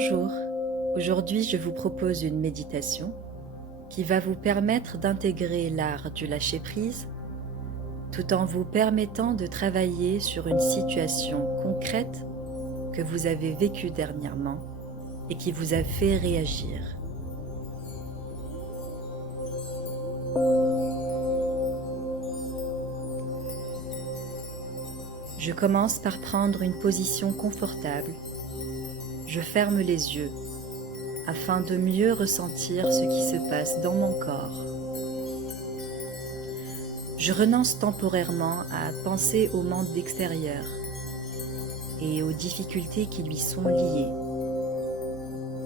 Bonjour, aujourd'hui je vous propose une méditation qui va vous permettre d'intégrer l'art du lâcher-prise tout en vous permettant de travailler sur une situation concrète que vous avez vécue dernièrement et qui vous a fait réagir. Je commence par prendre une position confortable. Je ferme les yeux afin de mieux ressentir ce qui se passe dans mon corps. Je renonce temporairement à penser au monde extérieur et aux difficultés qui lui sont liées.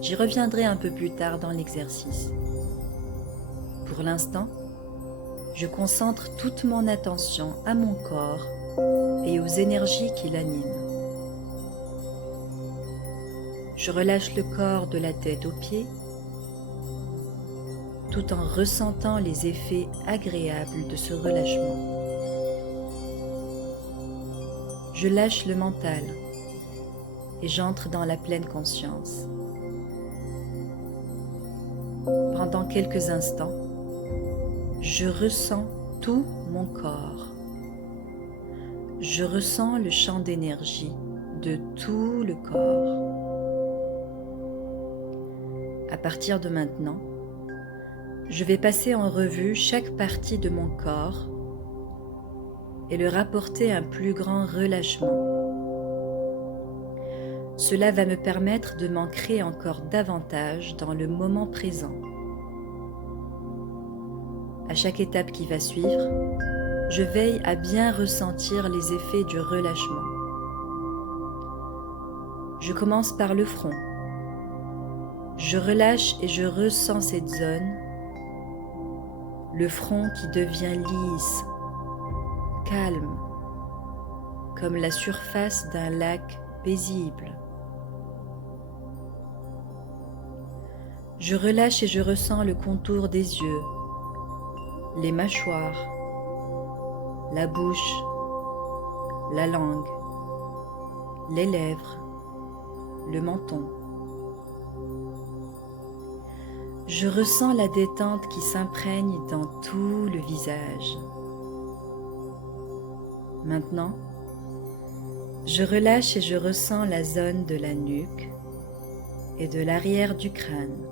J'y reviendrai un peu plus tard dans l'exercice. Pour l'instant, je concentre toute mon attention à mon corps et aux énergies qui l'animent. Je relâche le corps de la tête aux pieds, tout en ressentant les effets agréables de ce relâchement. Je lâche le mental et j'entre dans la pleine conscience. Pendant quelques instants, je ressens tout mon corps. Je ressens le champ d'énergie de tout le corps. À partir de maintenant, je vais passer en revue chaque partie de mon corps et le rapporter à un plus grand relâchement. Cela va me permettre de m'ancrer encore davantage dans le moment présent. À chaque étape qui va suivre, je veille à bien ressentir les effets du relâchement. Je commence par le front. Je relâche et je ressens cette zone, le front qui devient lisse, calme, comme la surface d'un lac paisible. Je relâche et je ressens le contour des yeux, les mâchoires, la bouche, la langue, les lèvres, le menton. Je ressens la détente qui s'imprègne dans tout le visage. Maintenant, je relâche et je ressens la zone de la nuque et de l'arrière du crâne,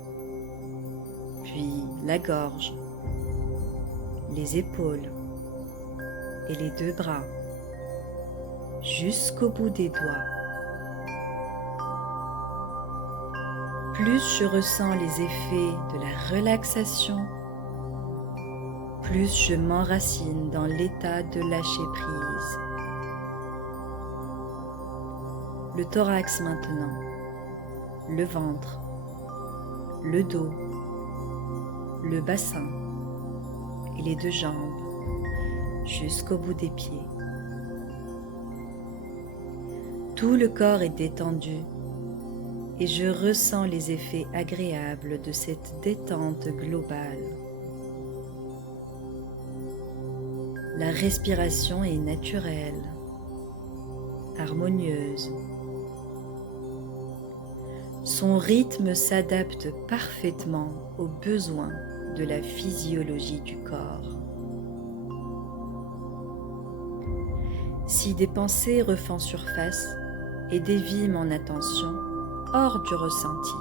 puis la gorge, les épaules et les deux bras, jusqu'au bout des doigts. Plus je ressens les effets de la relaxation, plus je m'enracine dans l'état de lâcher prise. Le thorax maintenant, le ventre, le dos, le bassin et les deux jambes, jusqu'au bout des pieds. Tout le corps est détendu et je ressens les effets agréables de cette détente globale. La respiration est naturelle, harmonieuse. Son rythme s'adapte parfaitement aux besoins de la physiologie du corps. Si des pensées refont surface et dévient mon attention hors du ressenti,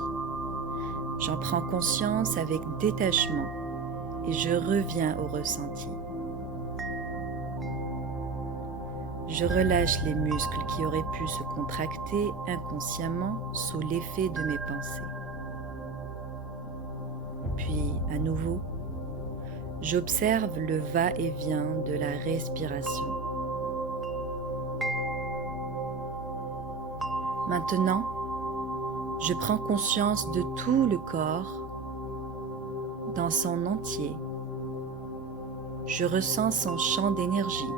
j'en prends conscience avec détachement et je reviens au ressenti. Je relâche les muscles qui auraient pu se contracter inconsciemment sous l'effet de mes pensées. Puis, à nouveau, j'observe le va-et-vient de la respiration. Maintenant, je prends conscience de tout le corps dans son entier. Je ressens son champ d'énergie.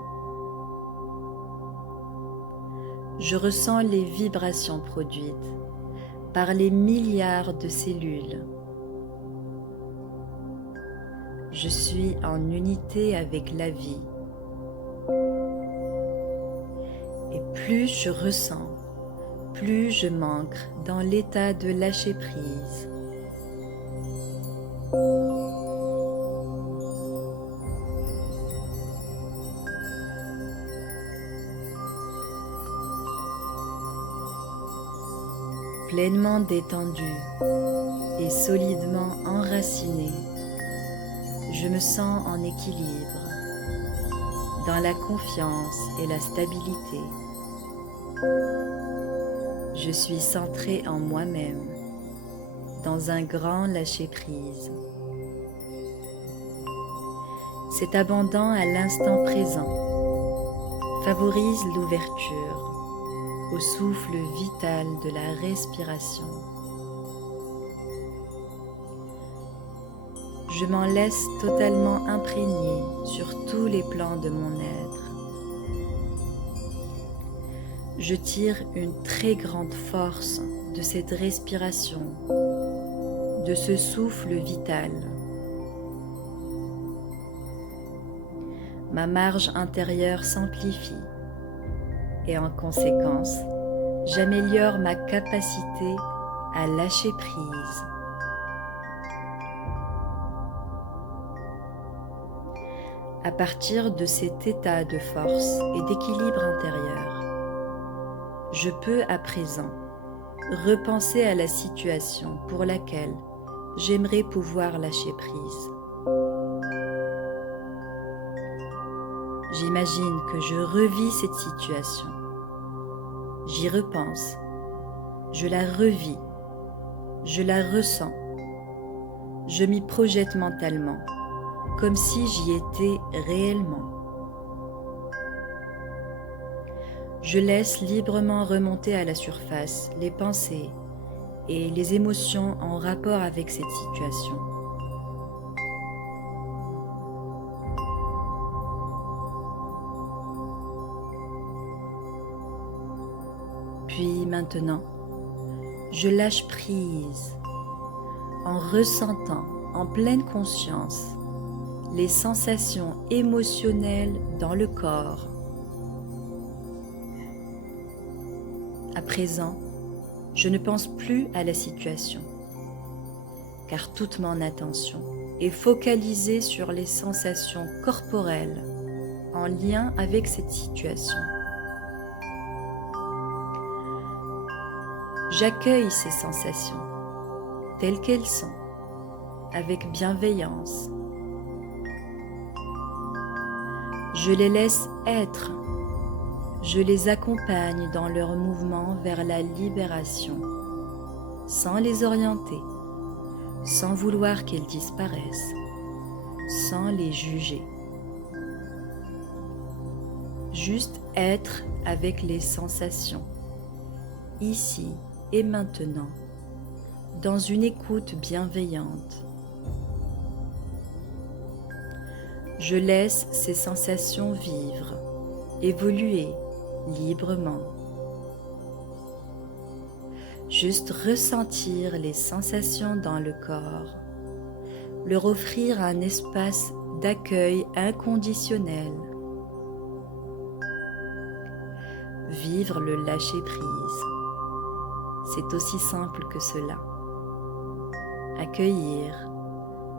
Je ressens les vibrations produites par les milliards de cellules. Je suis en unité avec la vie. Et plus je ressens, plus je m'ancre dans l'état de lâcher prise. Pleinement détendu et solidement enraciné, je me sens en équilibre, dans la confiance et la stabilité. Je suis centré en moi-même, dans un grand lâcher-prise. Cet abandon à l'instant présent favorise l'ouverture au souffle vital de la respiration. Je m'en laisse totalement imprégner sur tous les plans de mon être. Je tire une très grande force de cette respiration, de ce souffle vital. Ma marge intérieure s'amplifie et en conséquence, j'améliore ma capacité à lâcher prise. À partir de cet état de force et d'équilibre intérieur, je peux à présent repenser à la situation pour laquelle j'aimerais pouvoir lâcher prise. J'imagine que je revis cette situation. J'y repense, je la revis, je la ressens. Je m'y projette mentalement, comme si j'y étais réellement. Je laisse librement remonter à la surface les pensées et les émotions en rapport avec cette situation. Puis maintenant, je lâche prise en ressentant en pleine conscience les sensations émotionnelles dans le corps. À présent, je ne pense plus à la situation, car toute mon attention est focalisée sur les sensations corporelles en lien avec cette situation. J'accueille ces sensations telles qu'elles sont, avec bienveillance. Je les laisse être, je les accompagne dans leur mouvement vers la libération, sans les orienter, sans vouloir qu'elles disparaissent, sans les juger. Juste être avec les sensations, ici et maintenant, dans une écoute bienveillante. Je laisse ces sensations vivre, évoluer librement. Juste ressentir les sensations dans le corps, leur offrir un espace d'accueil inconditionnel. Vivre le lâcher-prise. C'est aussi simple que cela. Accueillir,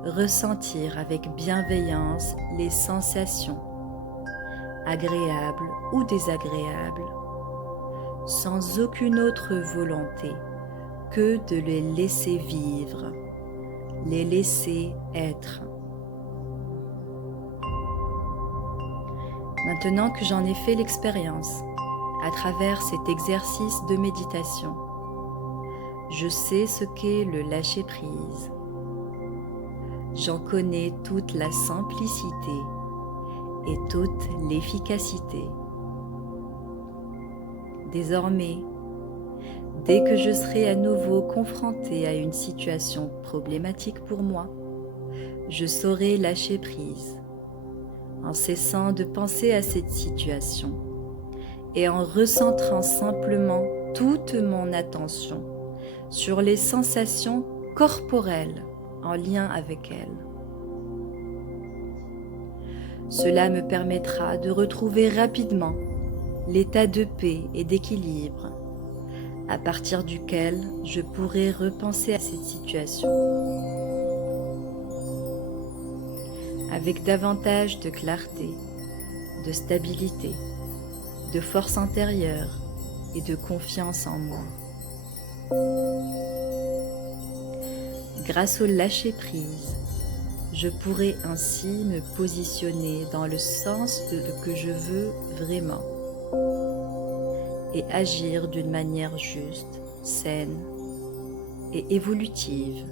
ressentir avec bienveillance les sensations, agréables ou désagréables, sans aucune autre volonté que de les laisser vivre, les laisser être. Maintenant que j'en ai fait l'expérience, à travers cet exercice de méditation, je sais ce qu'est le lâcher-prise. J'en connais toute la simplicité et toute l'efficacité. Désormais, dès que je serai à nouveau confrontée à une situation problématique pour moi, je saurai lâcher prise, en cessant de penser à cette situation et en recentrant simplement toute mon attention sur les sensations corporelles en lien avec elle. Cela me permettra de retrouver rapidement l'état de paix et d'équilibre, à partir duquel je pourrai repenser à cette situation avec davantage de clarté, de stabilité, de force intérieure et de confiance en moi. Grâce au lâcher-prise, je pourrai ainsi me positionner dans le sens de ce que je veux vraiment et agir d'une manière juste, saine et évolutive.